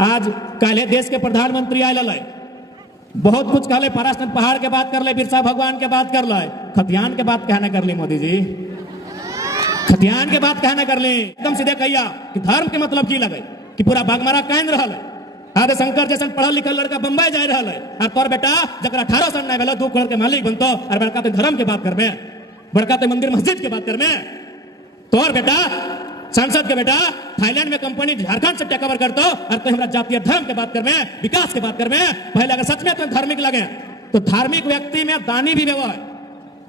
आज काले देश के प्रधानमंत्री आयल है, बहुत कुछ कहले, पराशरन पहाड़ के बात कर ले, बिरसा भगवान के बात कर ले, खतियान के बात कहना कर ली मोदी जी, खतियान के बात कहना कर ली। एकदम सीधे कहिया कि धर्म के मतलब की लगे कि पूरा बागमारा कायन रहा है। आदे शंकर जैसन पढ़ल लिखल लड़का बम्बई जा रहा है, और तोर बेटा जरा 18 साल नहीं भेलो 2 करोड़ के मालिक बनतो, और बड़का तो धर्म के बात करबे, बड़का तो मंदिर मस्जिद के बात करबे। तोर बेटा सांसद के बेटा थाईलैंड में कंपनी झारखंड से टेक ओवर करतो, और तो हमरा जातीय धर्म के बात करबे, विकास के बात करबे। पहले अगर सच में तो धार्मिक लगे तो धार्मिक व्यक्ति में दानी भी व्यवहार है,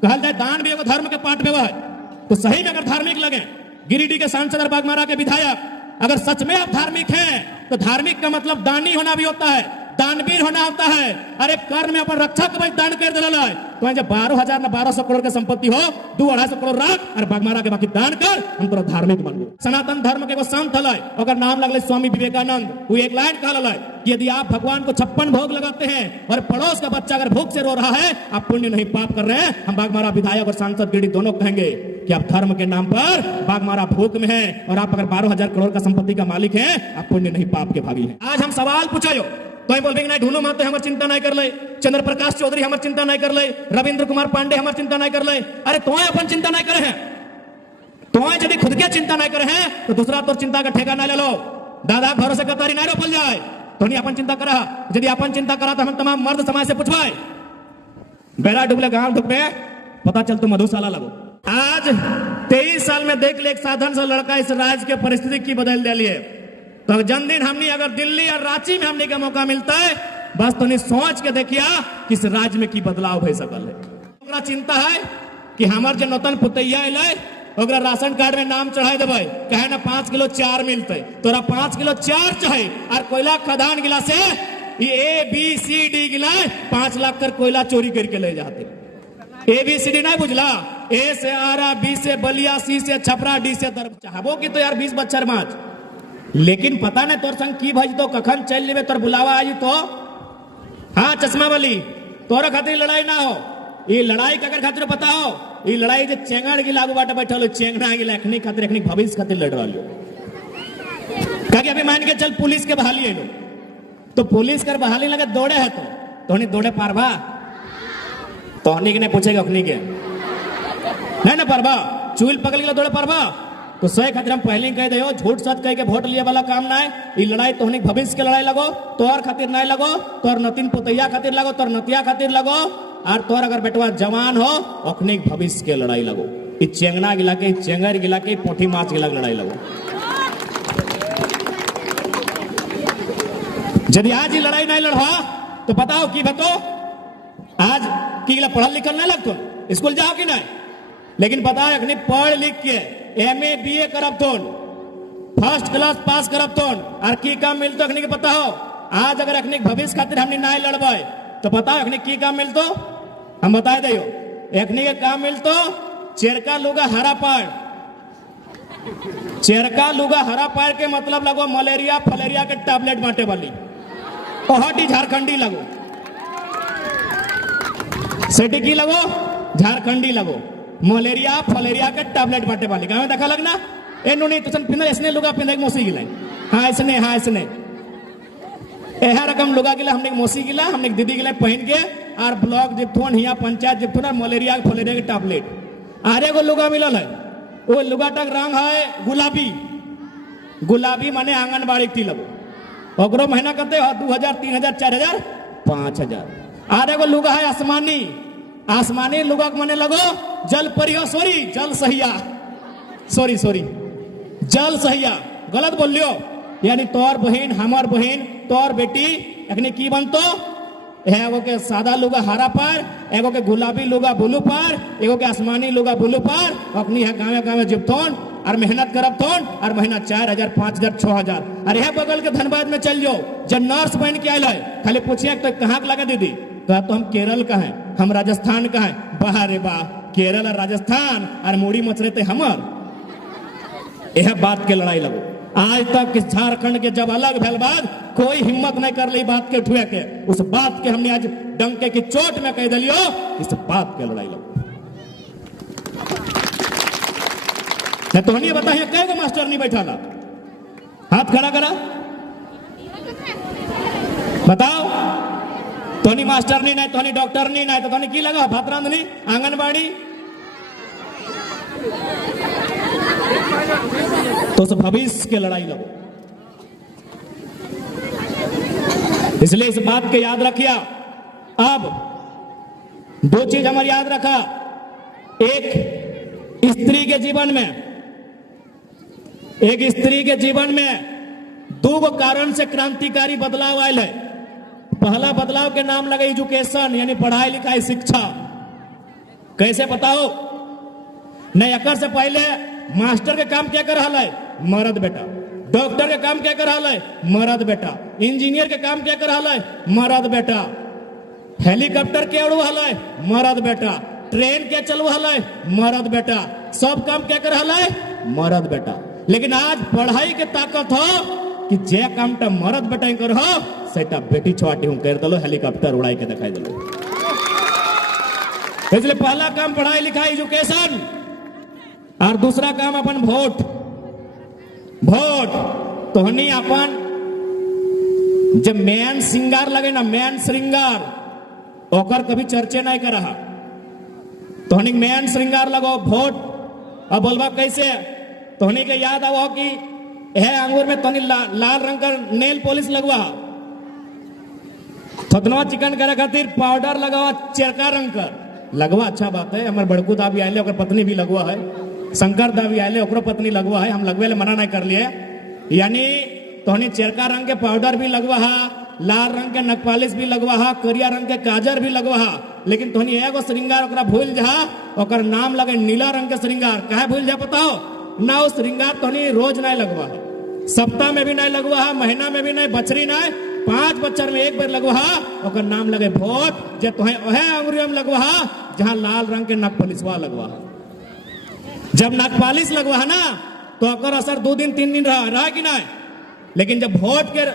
कहल जाए दान भी एगो धर्म के पाठ व्यवहार है। तो सही में अगर धार्मिक लगे, गिरिडीह के सांसद और बागमारा के विधायक अगर सच में आप धार्मिक हैं तो धार्मिक का मतलब दानी होना भी होता है, दानवीर होना होता है। अरे कर में अपन रक्षा के भाई दान कर दिला है, तो जब 12,000 ना 1200 करोड़ के संपत्ति हो, 2-250 करोड़ रख और बागमारा के बाकी दान कर, हम तोरा धार्मिक बनबो। सनातन धर्म के एगो संत हलै, ओकर नाम लगले स्वामी विवेकानंद। वो एक लाइन कहल कि यदि आप भगवान को 56 भोग लगाते हैं और पड़ोस का बच्चा अगर भूख से रो रहा है, आप पुण्य नहीं पाप कर रहे हैं। हम बागमारा विधायक और सांसद गिरिडीह दोनों कहेंगे कि आप धर्म के नाम पर बागमारा भूख में है, और आप अगर 12,000 करोड़ का संपत्ति का मालिक हैं, आप पुण्य नहीं पाप के भागी हैं। आज हम सवाल पूछो तो बोल नहीं ढूंढो माते हमार चिंता नहीं कर ले, चंद्र प्रकाश चौधरी हमार चिंता नहीं कर ले, रविंद्र कुमार पांडे हमार चिंता नहीं कर ले। अरे तो अपन चिंता नहीं करे हैं, तो यदि खुद के चिंता नहीं करे हैं तो दूसरा तो चिंता का ठेका ना ले लो। दादा घरों से कतारी नहीं रोपल जाए, तो नहीं अपन चिंता करा। यदि अपन चिंता करा तो हम तमाम मर्द समाज से पूछवाए, बेड़ा डुबले गांव ढुकबे पता चल तो मधुशाला लगो। आज 23 साल में देख ले एक साधारण सा लड़का इस राज्य के परिस्थिति की बदल दिली है। तो जन्मदिन हमने अगर दिल्ली और रांची में हमने का मौका मिलता है, बस तो नहीं सोच के देखिया कि इस राज्य में की बदलाव हो सकल है। चिंता है कि हमार जो नौतन पुतैया अल ओकरा राशन कार्ड में नाम चढ़ा देवे, कहे ना 5 किलो 4 मिलते, तोरा 5 किलो 4 चाहे। और कोयला खदान गिला से ABCD गिला 5 लाख कर कोयला चोरी करके ले जाते। ABCD नहीं बुझला, A से आरा, B से बलिया, C से छपरा, D से दर चाहबो की तो यार 20 बच्चर माच, लेकिन पता नहीं तोर संग की भज तो कखन चल लेवे तोर बुलावा आई तो। हाँ चश्मा वाली, तोरा खातिर लड़ाई ना हो, ये लड़ाई ककर खातिर पता हो, ये लड़ाई जो चेंगड़ की लागू बाटे बैठल हो, चेंगड़ा गिला एखनी खातिर एखनी भविष्य खातिर लड़ रहा हो। क्या अभी मान के चल पुलिस के बहाली है लो, तो पुलिस कर बहाली लगे दौड़े है तो नहीं दौड़े पारबा, तो हनी के नहीं पूछेगा अखनी के नहीं ना पारबा, चूल पकड़ के दौड़े पारबा। तो सही खातिर हम पहले ही कह दे, झूठ सच कह के वोट लिए वाला काम ना है। ये लड़ाई तो भविष्य के लड़ाई लगो, तोर खातिर नहीं लगो, तोर नतीन पुतैया खातिर लगो, तोर नतिया खातिर लगो, और तोर अगर बेटवा जवान हो अपने भविष्य के लड़ाई लगो। ये चेंगना गिला के, चेंगर गिला के, पोठी माछ गिला के लड़ाई लगो। यदि आज ये लड़ाई नहीं लड़वा तो बताओ की बतो आज की गिला पढ़ल लिखल नहीं लगतो, स्कूल जाओ कि नहीं, लेकिन बताओ अखनी पढ़ लिख के MA BA करब तो, फर्स्ट क्लास पास करब तो, और की काम मिलतो अखनी के पता हो। आज अगर अखनी भविष्य खातिर हमने नहीं लड़बे तो बताओ अखनी की काम मिलतो, हम बता दियो। अखनी के काम मिलतो चेरका लुगा हरा पाड़, चेरका लुगा हरा पाड़ के मतलब लगो मलेरिया फलेरिया के टैबलेट बांटे वाली, पहाड़ी झारखंडी लगो, सेठी की लगो झारखंडी लगो, मलेरिया फलेरिया के टैबलेट बांटे वाली। गाँव में देखा लगना ए नहीं तो पिंदा ऐसने लुगा पिंदा मौसी गिला, हाँ ऐसने, हाँ ऐसने यह रकम लुगा गिला हमने मौसी गिला, हमने दीदी गिला पहन के, और ब्लॉक जिप्थोन हिया पंचायत जिप्थोन और मलेरिया फलेरिया के टैबलेट। आरे को लुगा मिलल है, वो लुगा टक रंग है गुलाबी, गुलाबी माने आंगनबाड़ी की लगो, ओकरो महीना करते हो 2,000 3,000 4,000 5,000। आरे को लुगा है आसमानी, आसमानी लुगा माने लगो जल परियो, सॉरी जल सहिया, सॉरी जल सहिया, गलत बोल लियो। यानी तोर बहन हमार बहन तोर बेटी अखनी की बनतो, एगो के सादा लुगा हरा पर, एगो के गुलाबी लुगा ब्लू पर, एगो के आसमानी लुगा ब्लू पर, अपनी है गाँव गाँव जिप्थोन और मेहनत करब थोन, और महीना 4,000 5,000 6,000। अरे है बगल के धनबाद में चल जाओ, जब नर्स बन के आयल है खाली पूछिए तो कहाँ लगा दीदी, कहा तो हम केरल का है, हम राजस्थान का है। बाह रे वाह, केरल और राजस्थान और मूड़ी मचरे थे हमार, यह बात के लड़ाई लगो। आज तक झारखंड के जब अलग भेल बाद कोई हिम्मत नहीं कर ली बात के उठवे के, उस बात के हमने आज डंके की चोट में कह दिलियो, इस बात के लड़ाई लगो। तो नहीं बताइए कई मास्टर नहीं बैठा ला, हाथ खड़ा करा, बताओ, तोनी मास्टर नहीं तोनी डॉक्टर नहीं तो तोनी की लगा भातरांद नहीं आंगनबाड़ी तो सब भविष्य के लड़ाई लगो। इसलिए इस बात के याद रखिया। अब दो चीज हमारे याद रखा। एक स्त्री के जीवन में दो कारण से क्रांतिकारी बदलाव आयल है। पहला बदलाव के नाम लगे एजुकेशन, यानी पढ़ाई लिखाई शिक्षा। कैसे बताओ? नहीं, अकर से पहले मास्टर के काम क्या कर रहा है? मर्द बेटा। डॉक्टर के काम क्या कर रहा है? मर्द बेटा। इंजीनियर के काम क्या कर रहा है? मर्द बेटा। हेलीकॉप्टर के उड़ रहा है? मर्द बेटा। ट्रेन क्या चल रहा है? मर्द बेटा। सब काम क्या कर रहा है? मर्द बेटा। लेकिन आज पढ़ाई के ताकत हो कि जे कामटा मर्द बेटा कर हो सेटा बेटी छुआटी हूं कर दलो, हेलीकॉप्टर उड़ाई के दिखाई दलो। इसलिए पहला काम पढ़ाई लिखाई एजुकेशन, और दूसरा काम अपन वोट। तो हनी अपन जब मैन श्रृंगार लगे ना, मैन श्रृंगार ओकर कभी चर्चे नहीं कर रहा। तो हनी मैन श्रृंगार लगो वोट। अब बोलबा कैसे? तो हनी के याद आओ कि है अंगूर में तनी लाल रंग का नेल पॉलिश लगवा, थतनवा चिकन करे खातिर पाउडर लगावा चरका रंग का लगवा। अच्छा बात है। हमारे बड़कू दा भी आये, पत्नी भी लगवा है। शंकर दा भी आये, ओकरो पत्नी लगवा है। हम लगवे ले मना नहीं कर लिए। यानी तोहनी चरका रंग के पाउडर भी लगवा है, लाल रंग के नखपालिश भी लगवा है, करिया रंग के काजर भी लगवा है। लेकिन तोहनी एगो श्रृंगार ओकरा भूल जा, ओकर नाम लगे नीला रंग के श्रृंगार। काहे भूल जा बताओ? ना वो श्रृंगार तोहनी रोज नहीं लगवा है, सप्ताह में भी नहीं लगवा है, महीना में भी नहीं, बछरी नहीं, 5 बच्चर में एक बार लगवा है। ओकर नाम लगे वोट। जे तोहे ओहे अंगुरिया में लगवा है जहां लाल रंग के नखपालिशवा लगवा है। जब नखपालिश लगवा है ना तो ओकर असर 2 दिन 3 दिन रहा कि नहीं। लेकिन जब वोट के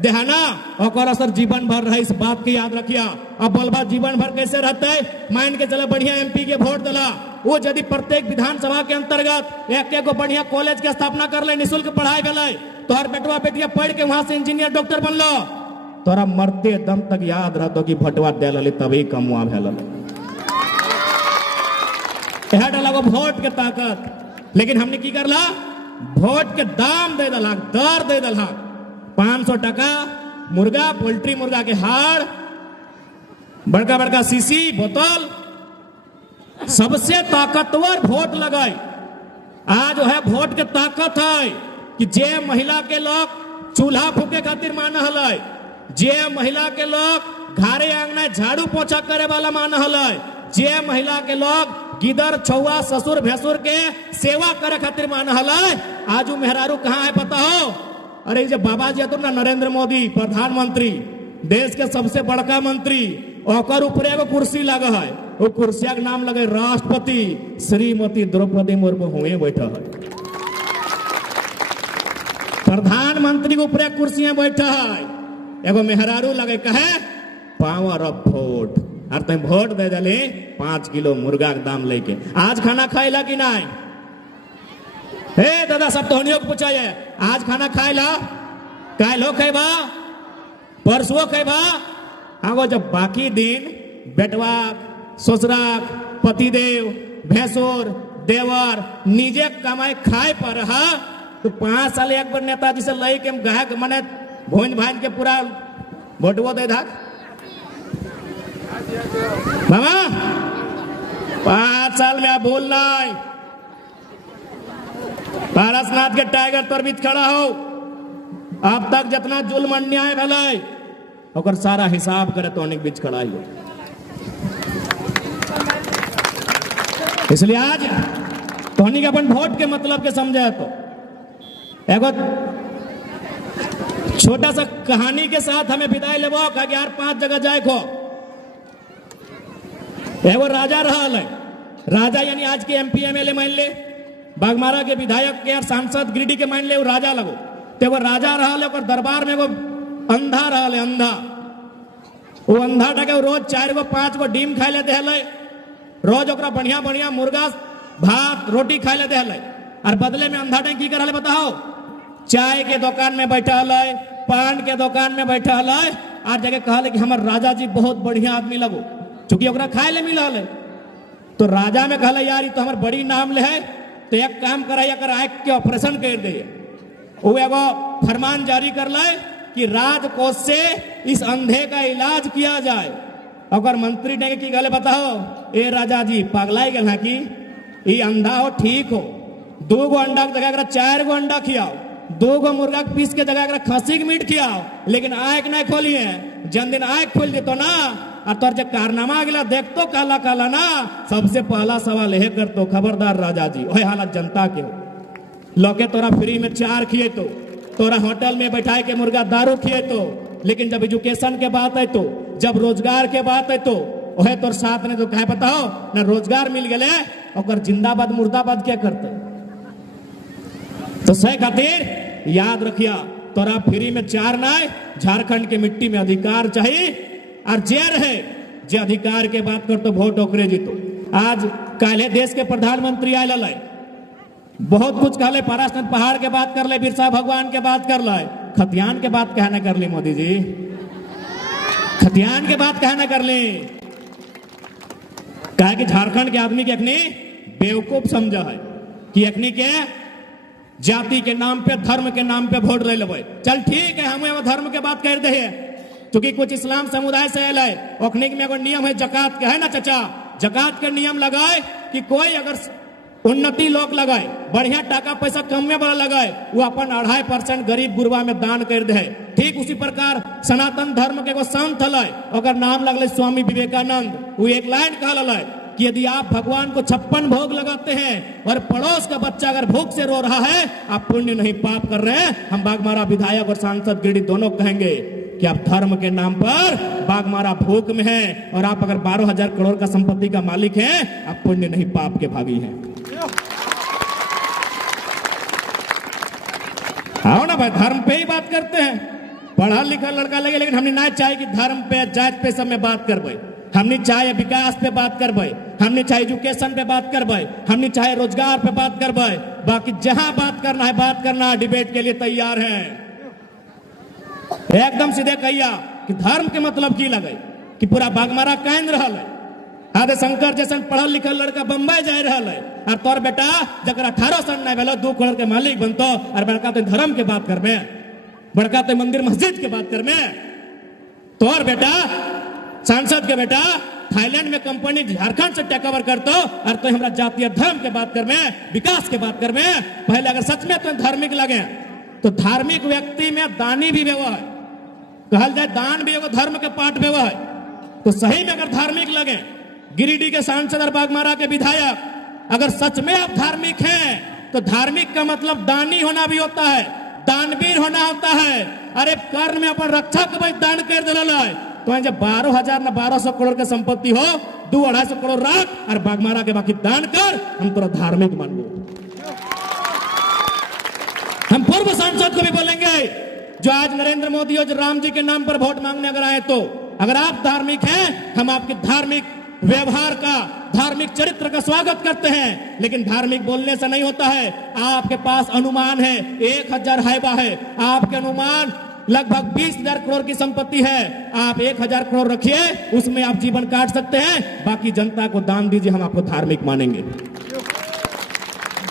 देहाना ओकर असर जीवन भर रहा। इस बात की याद रखिया। अब बोलबा जीवन भर कैसे रहता है? मान के चला बढ़िया एमपी के वोट दिला, वो यदि प्रत्येक विधानसभा के अंतर्गत एक बढ़िया कॉलेज की स्थापना कर ले, निःशुल्क पढ़ाई भेल, तोहर बेटवा बेटिया पढ़ के वहां से इंजीनियर डॉक्टर बनलो, तोरा मरते दम तक याद रहतो कि भटवा दिल तभी कमुआ भेल। लगो वोट के ताकत। लेकिन हमने की करला? वोट के दाम दे दल, दर दे दल। 500 टका मुर्गा, पोल्ट्री मुर्गा के हाड़, बड़का बड़का सीसी बोतल, सबसे ताकतवर वोट लगाई। आज है वोट के ताकत है कि जे महिला के लोग चूल्हा फूके खातिर मान हल, जे महिला के लोग घरे आंगना झाड़ू पोछा करे वाला मान हल, जे महिला के लोग गिदर छौआ ससुर भैंसुर के सेवा करे खातिर मान हल। आजू मेहरारू कहाँ है पता हो? अरे जब बाबा जी तो ना नरेंद्र मोदी प्रधानमंत्री, देश के सबसे बड़का मंत्री, ओकर ऊपर एगो कुर्सी लगा है। वो कुर्सिया के नाम लगे राष्ट्रपति श्रीमती द्रौपदी मुर्मू हुए बैठा है। प्रधानमंत्री के ऊपर कुर्सियां बैठा है, एगो मेहरारू लगे कहे पावर ऑफ वोट। और तुम वोट दे दले 5 किलो मुर्गा के दाम लेके। आज खाना खाइला कि नहीं? हे दादा सब तोहनियों को पूछा है, आज खाना खाइला? कालो खेबा, परसुओ खेबा। हाँ, जब बाकी दिन बेटवा, ससुराक, पतिदेव, भैंसुर, देवर निजे कमाए खाए पर रहा तो 5 साल एक बार नेताजी से लई के गायक मने भोज भाज के पूरा भोटवो दे धाक। मामा 5 साल में आप बोलना पारसनाथ के टाइगर पर बीच खड़ा हो। अब तक जितना जुल्म अन्याय भलाई और सारा हिसाब करे तो अनेक बीच खड़ा ही। इसलिए आज तोहनी के अपन वोट के मतलब के समझे तो एगो छोटा सा कहानी के साथ हमें विदाई लेबो। कहा कि यार 5 जगह जाए खो। एगो राजा रहा है, राजा यानी आज के एमपी एमएलए मान ले, बागमारा के विधायक के यार सांसद गिरिडीह के मान ले, वो राजा लगो। तो वो राजा रहा है, दरबार में एगो अंधा रहा है, अंधा। वो अंधा टके रोज 4 गो 5 गो डीम खाए लेते है, रोज ओकरा बढ़िया बढ़िया मुर्गा भात रोटी खाए लेते है। और बदले में अंधा टाइम की कर बताओ? चाय के दुकान में बैठा है, पान के दुकान में बैठा है, आर जगह कहले कि हमार राजा जी बहुत बढ़िया आदमी लगो, चूंकि ओकरा खाए ले मिलल है। तो राजा में कहले यार ये तो हमार बड़ी नाम ले है, तो एक काम करे एकर आँख के ऑपरेशन कर दे। वो एगो फरमान जारी कर ले कि राजकोष से इस अंधे का इलाज किया जाए। अगर मंत्री ने की गले बताओ, ए राजा जी पगलाई गल है कि ये अंधा हो ठीक हो, 2 गो अंडा की जगह 4 गो अंडा खियाओ, 2 गो मुर्गा के पीस के जगह खसी के मीट खियाओ, लेकिन आँख नहीं खोलिए। जन दिन आँख खोल देतो ना और तोर जो कारनामा अगला देखतो काला काला ना, सबसे पहला सवाल यह करतो खबरदार राजा जी वही हालत जनता के हो। लोके तोरा फ्री में 4 खिए तो, तोरा होटल में बैठाए के मुर्गा दारू खिए तो, लेकिन जब एजुकेशन के बात है तो, जब रोजगार के बात है तो वह तोर साथ ने तो कहे बताओ ना रोजगार मिल गए और जिंदाबाद मुर्दाबाद क्या करते। तो सही खातिर याद रखिया तोरा फ्री में 4 ना, झारखंड के मिट्टी में अधिकार चाहिए और जे रहे जे अधिकार के बात कर तो वोट ओकरे जीतो। आज काले देश के प्रधानमंत्री आयल है, बहुत कुछ कहले, पारासनाथ पहाड़ के बात कर ले, बिरसा भगवान के बात कर ले, खतियान के बात कहना कर ली मोदी जी, खतियान के बात कहना कर ली। कहा कि झारखंड के आदमी के अखनी बेवकूफ समझा है कि अखनी के जाति के नाम पे धर्म के नाम पे वोट ले लेवे। चल ठीक है, हम धर्म के बात कर दे, क्योंकि कुछ इस्लाम समुदाय से आयल है। अखनी में एगो नियम है जकात के, है ना चाचा, जकात के नियम लगाए कि कोई अगर उन्नति लोग लगाए, बढ़िया टाका पैसा कम में बड़ा लगाए, वो अपन 2.5% गरीब गुरबा में दान कर दे। ठीक उसी प्रकार सनातन धर्म के एगो संत है, अगर नाम लगले स्वामी विवेकानंद, वो एक लाइन कहल कि यदि आप भगवान को 56 भोग लगाते हैं और पड़ोस का बच्चा अगर भूख से रो रहा है, आप पुण्य नहीं पाप कर रहे हैं। हम बागमारा विधायक और सांसद गिरिडीह दोनों कहेंगे कि आप धर्म के नाम पर बागमारा भूख में हैं, और आप अगर 12,000 करोड़ का संपत्ति का मालिक हैं, आप पुण्य नहीं पाप के भागी हैं। आओ ना भाई, धर्म पे ही बात करते हैं, पढ़ा लिखा लड़का लगे, लेकिन हमने ना चाहे कि धर्म पे जात पे सब में बात करबे, हमने चाहे विकास पे बात करबे, हमने चाहे एजुकेशन पे बात करबे, हमने चाहे रोजगार पे बात करबे, बाकी जहां बात करना है बात करना, डिबेट के लिए तैयार हैं। एकदम सीधे कहिया कि धर्म के मतलब की लगे कि पूरा बागमारा कांद रहा है। आदे शंकर जैसे पढ़ल लिखल लड़का बम्बई जा रहा है, और तोर बेटा जरा 18 साल नहीं भेलो 2 करोड़ के मालिक बनतो, और बड़का तो धर्म के बात करबे, बड़का तो मंदिर मस्जिद के बात करबे। तोर बेटा सांसद के बेटा थाईलैंड में कंपनी झारखंड से टेक ओवर करतो, और तो हमरा जातीय धर्म के बात करबे, विकास के बात करबे। पहले अगर सच में तो धार्मिक लगे तो धार्मिक व्यक्ति में दानी भी व्यवहार है, कहल जाए दान भी एगो धर्म के पाठ व्यवहार है। तो सही में अगर धार्मिक लगे, गिरिडीह के सांसद और बागमारा के विधायक अगर सच में आप धार्मिक हैं, तो धार्मिक का मतलब दानी होना भी होता है, दानवीर होना होता है। अरे कर्ण में अपन रक्षा के भाई दान कर दिला है, तो जब 12,000 ना 1,200 करोड़ के संपत्ति हो, 2-250 करोड़ रख और बागमारा के बाकी दान कर, हम तोरा धार्मिक मान लो। हम पूर्व सांसद को भी बोलेंगे जो आज नरेंद्र मोदी और राम जी के नाम पर वोट मांगने अगर आए, तो अगर आप धार्मिक हैं, हम आपके धार्मिक व्यवहार का, धार्मिक चरित्र का स्वागत करते हैं, लेकिन धार्मिक बोलने से नहीं होता है। आपके पास अनुमान है 1,000 हाइबा है, आपके अनुमान लगभग 20,000 करोड़ की संपत्ति है, आप 1,000 करोड़ रखिए, उसमें आप जीवन काट सकते हैं, बाकी जनता को दान दीजिए, हम आपको धार्मिक मानेंगे।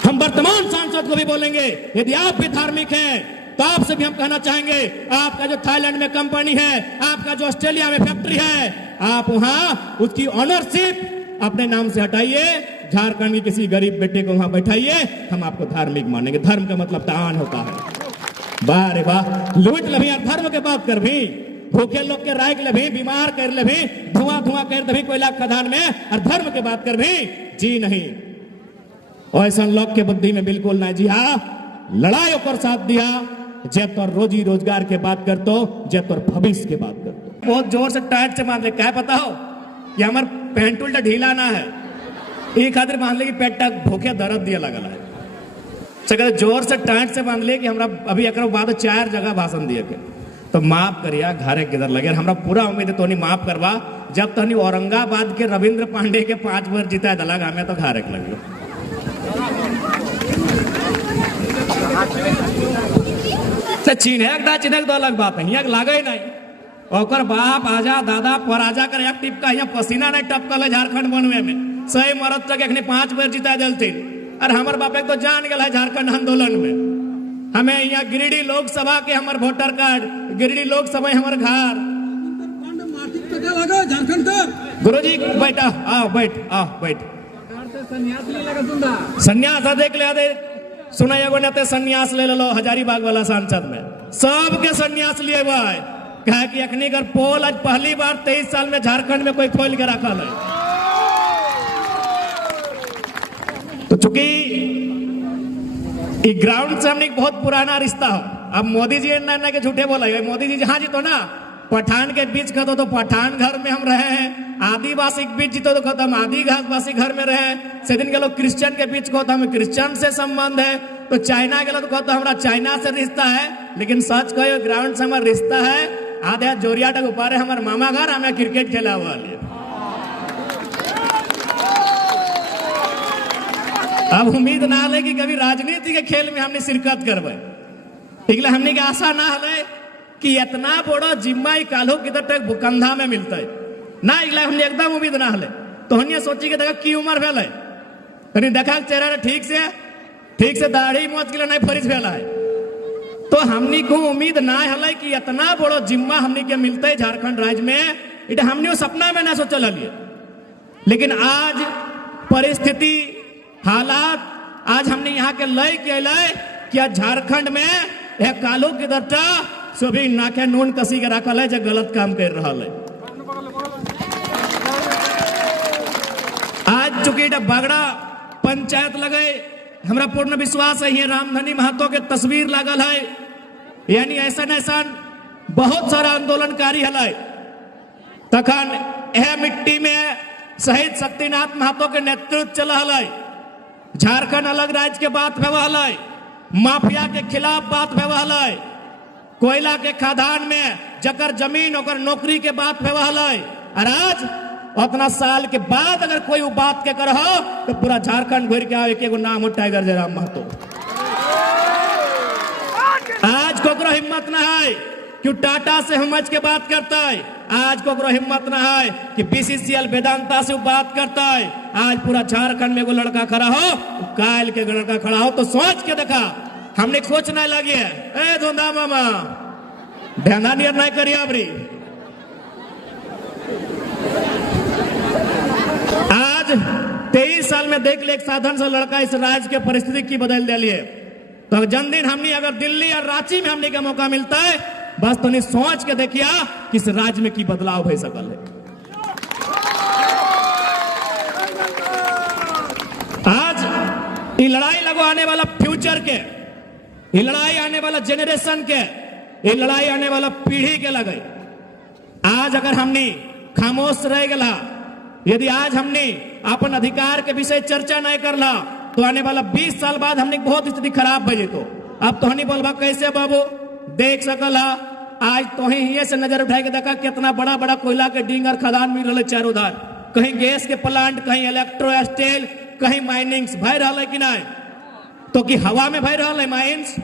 हम वर्तमान सांसद को भी बोलेंगे, यदि आप भी धार्मिक हैं तो आपसे भी हम कहना चाहेंगे, आपका जो थाईलैंड में कंपनी है, आपका जो ऑस्ट्रेलिया में फैक्ट्री है, आप वहां उसकी ऑनरशिप अपने नाम से हटाइए, झारखंड के किसी गरीब बेटे को वहां बैठाइए, हम आपको धार्मिक मानेंगे। धर्म का मतलब दान होता है। वाह रे वाह, लूट लभी और धर्म के बात कर भी, भूखे लोग के राय ले भी, बीमार कर ले भी, धुआं धुआं कर दे कोयला खदान में, और धर्म के बात कर भी जी नहीं। ऐसा लोग के बुद्धि में बिल्कुल नहीं जी। हाँ, लड़ाई कर साथ दिया, जब तो रोजी रोजगार के बात करतो, जब तो भविष्य के बात करतो। बहुत जोर से टाइट से बांध ले, क्या पता हो कि हमार पेंट उल्टा ढीला ना है, एक खातिर बांध ले कि पेट तक भूखे दर्द दिया लगल है। सकर जोर से टाइट से बांध ले कि हमरा अभी एक बाद 4 जगह भाषण दिए के, तो माफ करिया घरे किधर लगे। हमरा पूरा उम्मीद है तोनी माफ करवा, जब तनी औरंगाबाद के रविंद्र पांडे के 5 बार जीता दलग, हमें तो घरे लगे। चिन्हक 2 अलग बात है, यहाँ लागे ही नहीं। ओकर बाप आजा दादा पराजा कर एक टिपका यहाँ पसीना नहीं टपकल है झारखंड बनवे में। सही मरद तक एखनी 5 बेर जिता दिलथिन और हमर बाप एक तो जान गया है झारखंड आंदोलन में। हमें यहाँ गिरिडीह लोकसभा के हमर वोटर कार्ड, गिरिडीह लोकसभा हमर घर। झारखंड गुरुजी बैठा आओ बैठ संन्यास देख ले दे सुना एगो नेते संन्यास ले लो हजारीबाग वाला सांसद में सबके संन्यास लिए हुआ है। कहा कि अखनी कर पोल आज पहली बार 23 साल में झारखंड में कोई खोल के रखा है। तो चूंकि ग्राउंड से हमने बहुत पुराना रिश्ता हो। अब मोदी जी ना के झूठे बोला है, मोदी जी जहां जीतो ना पठान के बीच खतो तो पठान घर में हम रहे हैं, आदिवासी के बीच जीतो तो खत्म आदिवासी घर में रहे। से दिन के लोग क्रिश्चियन के बीच को तो हमें क्रिश्चियन से संबंध है, तो चाइना के लोग कहते हमारा चाइना से रिश्ता है। लेकिन सच कहो ग्राउंड से हमारा रिश्ता है। आधे जोरिया तक ऊपर है हमारे मामा घर, हमें क्रिकेट खेला हुआ है। अब उम्मीद ना है कि कभी राजनीति के खेल में हमने शिरकत करवे, इसलिए हमने की आशा ना है कि इतना बड़ा जिम्मा कालो किधर तक कंधा में मिलता है ना, इसलिए हमने एकदम उम्मीद ना है। तो हमने सोची कि देखा की उम्र भेल है, कहीं देखा चेहरा ठीक से दाढ़ी मोच के नहीं फरिश भेला है। तो हमनी को उम्मीद ना है कि इतना बड़ा जिम्मा हमनी के मिलता है झारखंड राज्य में, इटा हमने सपना में ना सोचल है। लेकिन आज परिस्थिति हालात आज हमने यहाँ के लय के कि झारखंड में एक कालो की दर्जा सभी नाके नून कसी के रखल है जो गलत काम कर रहा है। आज चूंकि बगड़ा पंचायत लगे, हमरा पूर्ण विश्वास है रामधनी महतो के तस्वीर लागल है, यानी ऐसा बहुत सारा आंदोलनकारी है। तखन यह मिट्टी में शहीद शक्तिनाथ महतो के नेतृत्व चल रहा है। झारखंड अलग राज्य के बात भेवल है, माफिया के खिलाफ बात भेवल है, कोयला के खदान में जकर जमीन और नौकरी के बात भेवल है। और आज उतना साल के बाद अगर कोई बात के करहो तो पूरा झारखंड घूर के आओ, एक नाम हो टाइगर जयराम महतो। आज कोकरो हिम्मत ना है कि टाटा से हमच के बात करता है, आज कोकरो हिम्मत ना है कि बीसीसीएल वेदांता से बात करता है। आज पूरा झारखंड में एगो लड़का खड़ा हो, काल के लड़का खड़ा हो तो सोच के देखा हमने खोच ना लगे ए धुंधा मामा ध्यान नहीं करिए अबरी। आज 23 साल में देख ले एक साधन से लड़का इस राज्य के परिस्थिति की बदल दिली है। तो जन्मदिन हमने अगर दिल्ली और रांची में हमने का मौका मिलता है, बस तो नहीं सोच के देखिए कि इस राज्य में की बदलाव हो सकल है। आज ये लड़ाई लगो आने वाला फ्यूचर के, ये लड़ाई आने वाला जेनरेशन के, ये लड़ाई आने वाला पीढ़ी के लगे। आज अगर हमने खामोश रह गया, यदि आज हमने अपन अधिकार के विषय चर्चा नहीं करला तो आने वाला 20 साल बाद हमने बहुत स्थिति खराब भजे। तो अब तो नहीं बोलबा कैसे बाबू देख सकल है। आज तो ही से नजर उठाए के देखा कितना बड़ा बड़ा कोयला के डिंग और खदान मिल रहा है चारों धार, कहीं गैस के प्लांट, कहीं इलेक्ट्रो स्टील, कहीं माइनिंग्स भय रहा है कि नहीं। तो कि हवा में भय रहा है माइंस,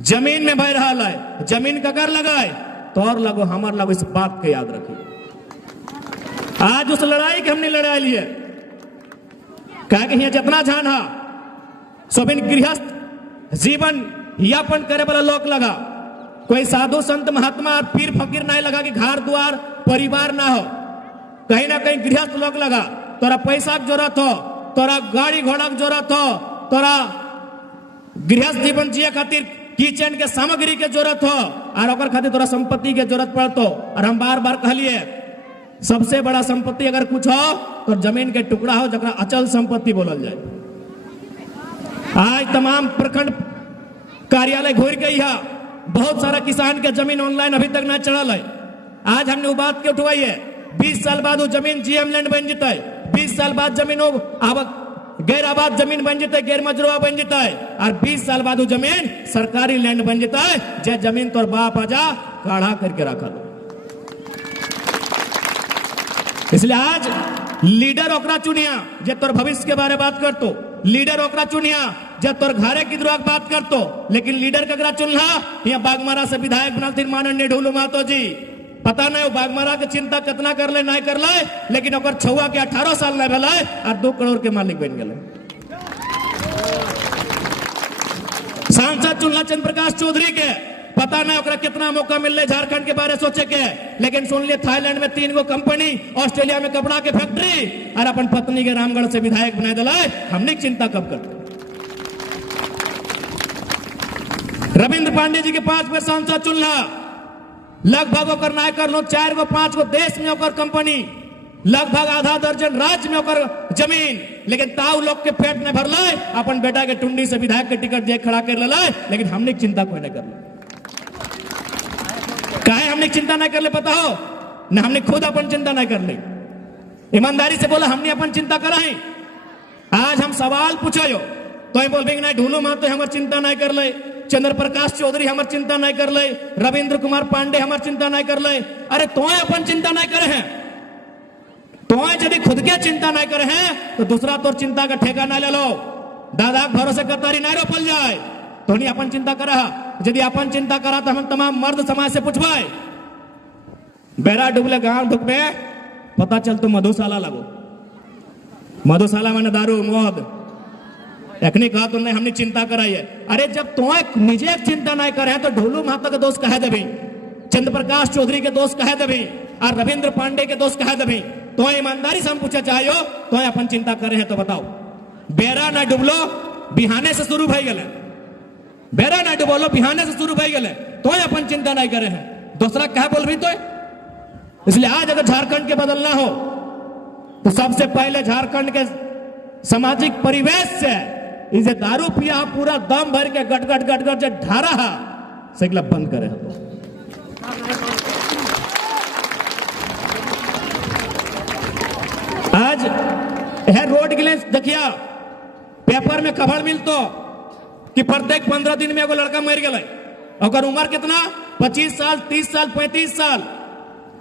जमीन में भय रहा है, जमीन का कर लगाए तो और लगो हमार लगो, इस बात को याद रखिए। आज उस लड़ाई की हमने लड़ाई ली है, कहा कि यहाँ जितना जान हा सबिन गृहस्थ जीवन यापन करे वाला लोग लगा, कोई साधु संत महात्मा और पीर फकीर नहीं लगा कि घर द्वार परिवार ना हो, कहीं ना कहीं गृहस्थ लोग लगा। तोरा पैसा की जरूरत हो, तोरा गाड़ी घोड़ा की जरूरत हो, तोरा गृहस्थ जीवन जिये खातिर किचन के सामग्री के जरूरत हो, और ओकर खातिर तोरा संपत्ति के जरूरत पड़तो। और हम बार बार कहलिए सबसे बड़ा संपत्ति अगर कुछ हो तो जमीन के टुकड़ा हो, जरा अचल संपत्ति बोलल जाए। आज तमाम प्रखंड कार्यालय घूर गई है, बहुत सारा किसान के जमीन ऑनलाइन अभी तक ना चढ़ल है। आज हमने वो बात के उठवाई है, 20 साल बाद वो जमीन जीएम लैंड बन जाता है, 20 साल बाद जमीन गैर आबाद जमीन बन जाता है, गैर मजरूआ बन जाता है, और 20 साल बाद वो जमीन सरकारी लैंड बन जाता है। जे जमीन तोर बाप आजा काढ़ा करके रखा दो। इसलिए आज लीडर ओकरा चुनिया जे तोर भविष्य के बारे बात करतो, लीडर ओकरा चुनिया जे तोर घरे की द्रोह बात करतो। लेकिन लीडर ककरा चुनला, यहाँ बागमारा से विधायक बनल माननीय ढोलू महतो जी, पता नहीं बागमारा के चिंता कितना कर ले नहीं कर ले, लेकिन ओकर छुआ के 18 साल नहीं भेल और 2 करोड़ के मालिक बन गए। सांसद चुनला चंद्र प्रकाश चौधरी के, पता नहीं ओकरा कितना मौका मिल रहा झारखंड के बारे सोचे के, लेकिन सुन लिए थाईलैंड में 3 गो कंपनी, ऑस्ट्रेलिया में कपड़ा के फैक्ट्री और अपन पत्नी के रामगढ़ से विधायक बना दिला। हमने चिंता कब करते। रविंद्र पांडे जी के 5 बार सांसद चुनला, लगभग ओकर नाय कर लो 4 गो 5 गो देश में ओकर कंपनी, लगभग आधा दर्जन राज्य में ओकर जमीन, लेकिन ताऊ लोग के पेट में भरल, अपन बेटा के टुंडी से विधायक के टिकट दे खड़ा कर ले, लेकिन हमने चिंता कोई नहीं कर ले। काहे हमने चिंता नहीं कर ले पता हो ना, हमने खुद अपन चिंता नहीं कर ली। ईमानदारी से बोला हमने अपन चिंता करा है। आज हम सवाल पूछो तो बोल भी नहीं, ढूलो महतो हमार चिंता नहीं कर ले, चंद्र प्रकाश चौधरी हमार चिंता नहीं कर ले, रविंद्र कुमार पांडे हमार चिंता नहीं कर ले। अरे तो अपन चिंता नहीं करे हैं, तो यदि खुद के चिंता नहीं करे हैं तो दूसरा तो चिंता का ठेका ना ले लो। दादा भरोसे कतारी नहीं रोपल जाए, तो नहीं अपन चिंता करा। यदि अपन चिंता करा तो हम तमाम मर्द समाज से पूछवाए, बेरा डुबले गांव ढुकबे पता चल तो मधुशाला लगो, मधुशाला मैंने दारू मौत एखनी कहा तो नहीं हमने चिंता कराई है। अरे जब तो निजे चिंता नहीं करे तो ढोलू महतो के दोस्त कहे देवी, चंद्र प्रकाश चौधरी के दोस्त कहे देवी और रविंद्र पांडे के दोस्त कहे देवी, तो ईमानदारी से हम पूछा चाहिए तो अपन चिंता करे हैं तो बताओ। बेरा ना डुबलो बिहाने से शुरू भई गए, बेरा ना डुबलो बिहाने से शुरू भई गए, तो अपन चिंता नहीं करे हैं, दूसरा क्या बोल भी तो। इसलिए आज अगर झारखंड के बदलना हो तो सबसे पहले झारखंड के सामाजिक परिवेश से इसे दारू पिया पूरा दम भर के गट गट गट गट ढारा सेगला बंद करे। आज यह रोड के लिए देखिया पेपर में खबर मिलतो कि प्रत्येक 15 दिन में एगो लड़का मर गए, और उम्र कितना 25 साल 30 साल 35 साल,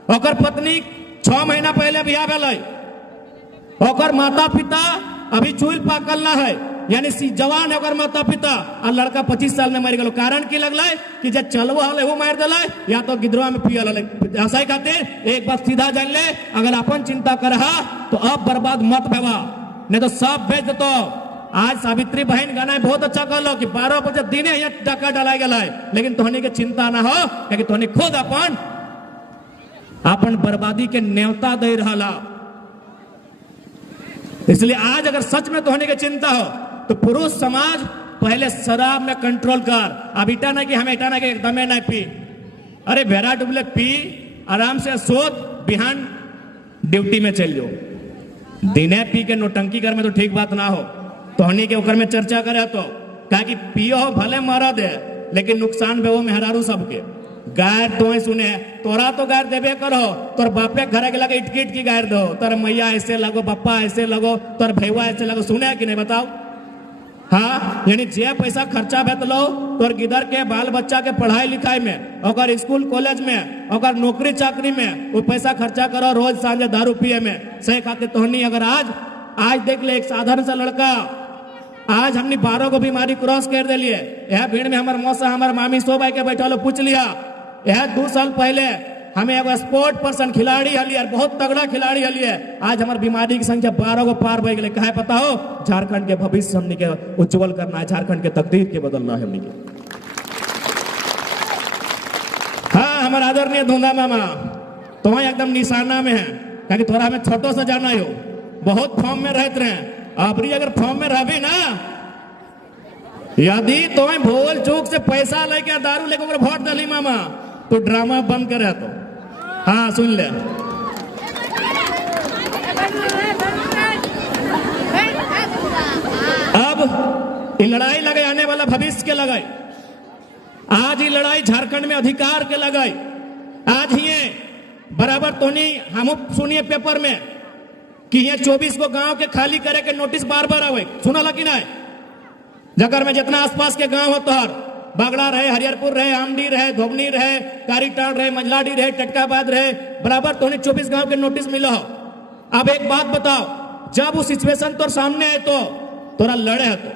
और पत्नी 6 महीना पहले बियाह भेल, और माता पिता अभी चूल पाकल ना है, यानी जवान है माता पिता, और लड़का 25 साल में मर गए। कारण की लगल कि जब चलव हल वो मार दिल, या तो गिद्रवा में पियल हल। ऐसा ही खातिर एक बात सीधा जान ले, अगर अपन चिंता कर तो अब बर्बाद मत भेवा, नहीं तो सब बेच देतो। आज सावित्री बहन गाना बहुत अच्छा कहलो कि 12 बजे दिन यहाँ डाका डाला गया, लेकिन तोहनी के चिंता ना हो, क्योंकि तोहनी खुद अपन बर्बादी के न्योता दे रहा। इसलिए आज अगर सच में तोहनी की चिंता हो तो पुरुष समाज पहले शराब में कंट्रोल कर। अब इटा ना कि हम इटा ना कि एकदम नहीं पी, अरे भेरा डुबले पी, आराम से सोच, बिहान ड्यूटी में चल जाओ। दिने पी के नोटंकी कर में तो ठीक बात ना हो, तोहनी के ऊपर में चर्चा करे तो कहा कि पियो हो भले मरा दे, लेकिन नुकसान बे वो मेहरारू सबके। गायर तो सुने, तोरा तो गायर देवे करो, तोर बापे घर के लगे इटकिट की गायर दो, तोर मैया ऐसे लगो, पप्पा ऐसे लगो, तोर भैया ऐसे लगो, सुने कि नहीं बताओ। हाँ, यानी जे पैसा खर्चा भेत लो तोर गिदर के बाल बच्चा के पढ़ाई लिखाई में, और स्कूल कॉलेज में, और नौकरी चाकरी में वो पैसा खर्चा करो, रोज सांझे दारू पिए में। सही खाते तोहनी अगर आज देख ले, एक साधारण सा लड़का आज हमने 12 को बीमारी क्रॉस कर दे लिए। यह भीड़ में हमारे मौसा हमारे मामी सो भाई के बैठा लो, पूछ लिया। यह 2 साल पहले हमें एगो स्पोर्ट पर्सन खिलाड़ी हलिए, बहुत तगड़ा खिलाड़ी हलिए, आज हमारे बीमारी की संख्या 12 को पार बढ़ गए। कहे पता हो, झारखंड के भविष्य हमने के उज्जवल करना है, झारखंड के तकदीर के बदलना है हमने के। हाँ, हमारा आदरणीय धुंधा मामा तो एकदम निशाना में है, क्योंकि थोड़ा हमें छोटो से जाना हो, बहुत फॉर्म में रहते रहे। अबरी अगर फॉर्म में रही ना, यदि तो भूल चूक से पैसा लेके दारू लेके वोट दली मामा तो ड्रामा बंद करे तो। हाँ सुन ले, अब ये लड़ाई लगे आने वाला भविष्य के लगाई। आज ही लड़ाई झारखंड में अधिकार के लगाई। आज ही बराबर तो नहीं हम सुनिए पेपर में कि ये 24 को गांव के खाली करे के नोटिस बार बार आवे, सुना लगी ना। जगर में जितना आसपास के गांव हो तोहर, बागड़ा रहे, हरिहरपुर रहे, आमडी रहे, धोबनी रहे, कारीटाड़ रहे, मंझलाडी रहे, टटकाबाद रहे, बराबर तो 24 गांव के नोटिस मिलो हो। अब एक बात बताओ, जब वो सिचुएशन तोर सामने है तो तोरा लड़े है तो,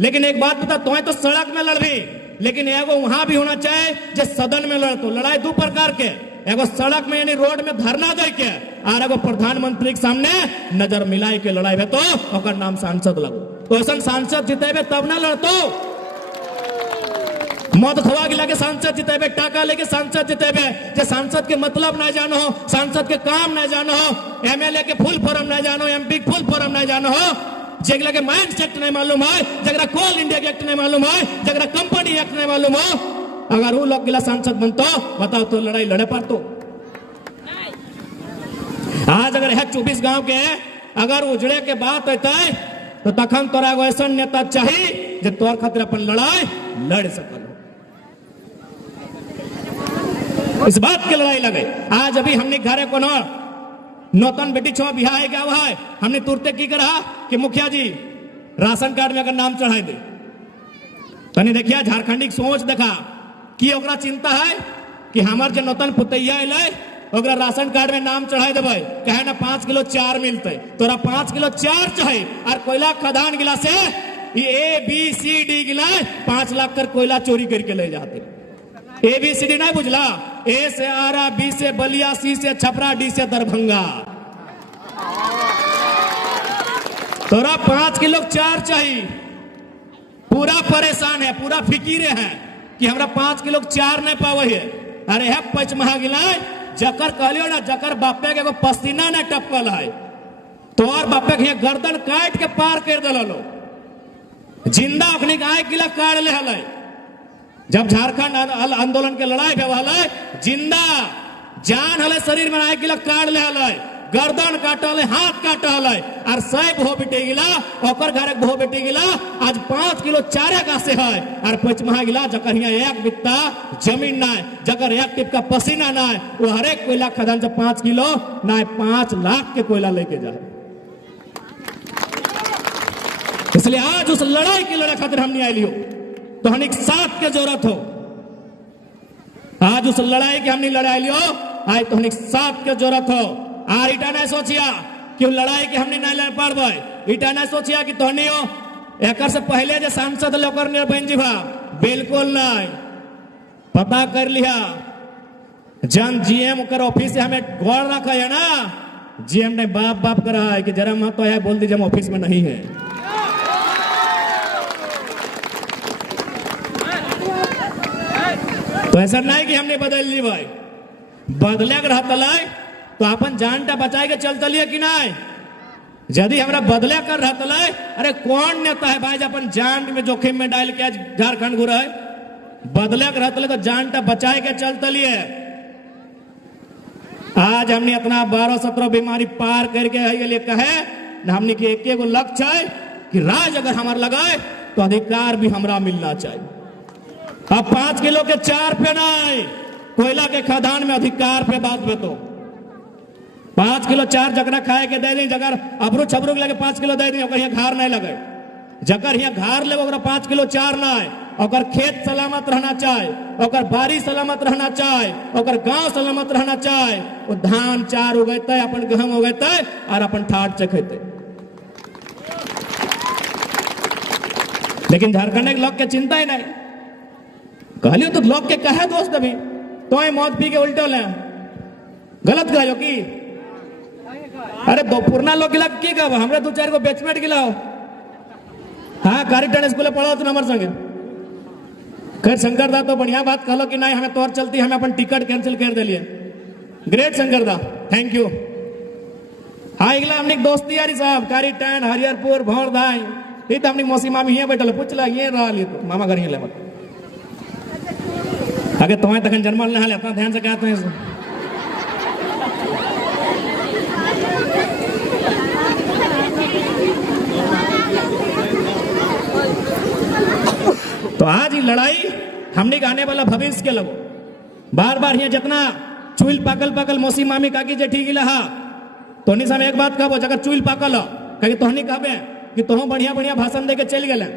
लेकिन एक बात बता, तो सड़क में लड़ भी, लेकिन एगो वहां भी होना चाहिए जो सदन में लड़। तो लड़ाई 2 प्रकार के, एगो सड़क में यानी रोड में धरना दे के और एगो प्रधानमंत्री के सामने नजर मिलाई के लड़ाई है तो ओकर नाम सांसद लगो। तो ऐसा सांसद जितेबे तब ना लड़तो, मद खवा गिला के सांसद जितेबे, टाका लेके सांसद जितेबे, जे सांसद के मतलब ना जानो, सांसद के काम ना जानो, एमएलए के फुल फॉर्म ना जानो, एमपी के फुल फॉर्म ना जानो, जेगला के माइंस एक्ट नहीं मालूम है, जगरा कोल इंडिया के एक्ट नहीं मालूम है, जगरा कंपनी एक्ट नहीं मालूम हो, अगर वो लोग गिला सांसद बनतो बताओ तो लड़ाई लड़े पारतो। आज अगर है 24 गांव के अगर उजड़े के बात होता है तो तखन तोरा एगो ऐसा नेता चाहिए जो तोर खातिर अपन लड़ाई लड़ सकल। इस बात की लड़ाई लगे। आज अभी हमने घरे को नौतन बेटी छो बिहार है क्या हुआ है, हमने तुरते की करा कि मुखिया जी राशन कार्ड में अगर नाम चढ़ाई दे तनी देखिए झारखंडी सोच देखा कि ओकरा चिंता है कि हमार जो नौतन पुतैया अलै ओकरा राशन कार्ड में नाम चढ़ाई देवे, कहे ना 5 किलो चार मिलते, तोरा 5 किलो चार चाहे और कोयला खदान गिला से ABCD गिला 5 लाख कर कोयला चोरी करके ले जाते। ABCD नहीं बुझला, A से आरा, B से बलिया, C से छपरा, D से दरभंगा। तोरा 5 किलो चार चाहिए, पूरा परेशान है, पूरा फिकीरे है कि हमरा 5 किलो चार नहीं पावे है। अरे है पचमहा गिला जकर कहलियो ना जकर बापे के पसीना न टपकल है तो और बापे के गर्दन काट के पार कर दिलो, जिंदा अखनी आय गिला काट ले हलै। जब झारखंड आंदोलन के लड़ाई भेल जिंदा जान हले शरीर में आय गिला काट ले हलै, गर्दन काटल है, हाथ काटल है और 100 भो बेटे गिला ओकर घर एक भो बेटे गिला आज 5 किलो चारे का से है और पचमहा गिला जकर यहाँ एक बित्ता जमीन ना है, जकर एक टिप का पसीना ना है, वो हर एक कोयला खदान से 5 किलो ना 5 लाख के कोयला लेके जाए। इसलिए आज उस लड़ाई की लड़ाई खातिर हम नहीं आये हो तो हनिक साथ के जरूरत हो। आज उस लड़ाई की हमने लड़ाई लियो आज तो हनिक साथ के जरूरत हो। आर इटा नहीं सोचिया कि लड़ाई के हमने नहीं लड़ पाड़बे, इटा नहीं सोचिया कि तोहनी हो एकर से पहले जो सांसद लोकर ने बन जीवा, बिल्कुल नहीं। पता कर लिया जन GM कर ऑफिस से हमें गौर रखा है ना, GM ने बाप बाप करा है कि जरा मत तो है बोल दीजिए हम ऑफिस में नहीं है। तो ऐसा नहीं कि हमने बदल ली भाई, बदले के रहता तो अपन जानटा बचाए के चल चलिए कि नहीं। यदि हमरा बदले कर रहता अरे कौन नेता है भाई अपन जान में जोखिम में डाल के आज झारखंड घुरा है, बदले के रहता तो जानटा बचाए के चल चलिए। आज हमने अपना 12-17 बीमारी पार करके है कहे हमने के एक एगो लक्ष्य है कि राज अगर हमार लगाए तो अधिकार भी हमरा मिलना चाहिए। अब 5 किलो के 4 पे नहीं, कोयला के खदान में अधिकार पे बात में तो 5 किलो 4 जगरा खाए के दे दी, जगर अबरू छबरू लगे 5 किलो दे दी, यहाँ घार नहीं लगे, जगर यहाँ घार ले 5 किलो 4 ना है, और खेत सलामत रहना चाहे, और बारी सलामत रहना चाहे, और गांव सलामत रहना चाहे, वो धान 4 उगते अपन गहम उगते और अपन ठाट चखेते। लेकिन झारखंड के लोग के चिंता ही नहीं, कहलियो तो लोग के कहे दोस्त अभी तो मौत पी के उल्टे ले गलत गयो की अरे पुरना लोग गिला की कब हमरे 2-4 को बैचमेट गिलाओ। हाँ कारिटन स्कूल पढ़ो तो नंबर संगे खैर शंकर दा तो बढ़िया बात कहलो कि नहीं हमें तौर चलती हमें अपन टिकट कैंसिल कर दिलिए, ग्रेट शंकर दा थैंक यू। हाँ अगला हमने दोस्ती यारी साहब कारिटन हरिहरपुर भौर दाई ये तो अपनी मौसी मामी यहाँ बैठल पूछ ला ये रहा ली तो मामा घर ही ले आगे तुम्हें तक जन्मल नहा ले, अपना ध्यान से कहते हैं। तो आज ये लड़ाई हमने आने वाला भविष्य के लगो बार बार यहाँ जितना चुल पाकल पाकल मौसी मामी काकी जेठी गिला तो नहीं समय एक बात कहो जगह चुल पाकल कहीं तो नहीं कहबे कि तुम बढ़िया बढ़िया भाषण दे के चल गए।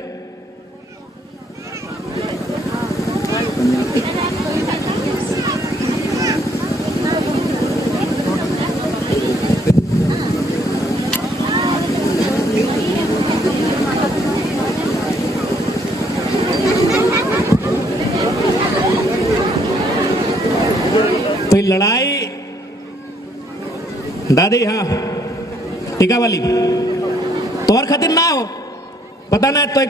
तो लड़ाई दादी हाँ टीका वाली तोर खातिर ना हो पता ना तो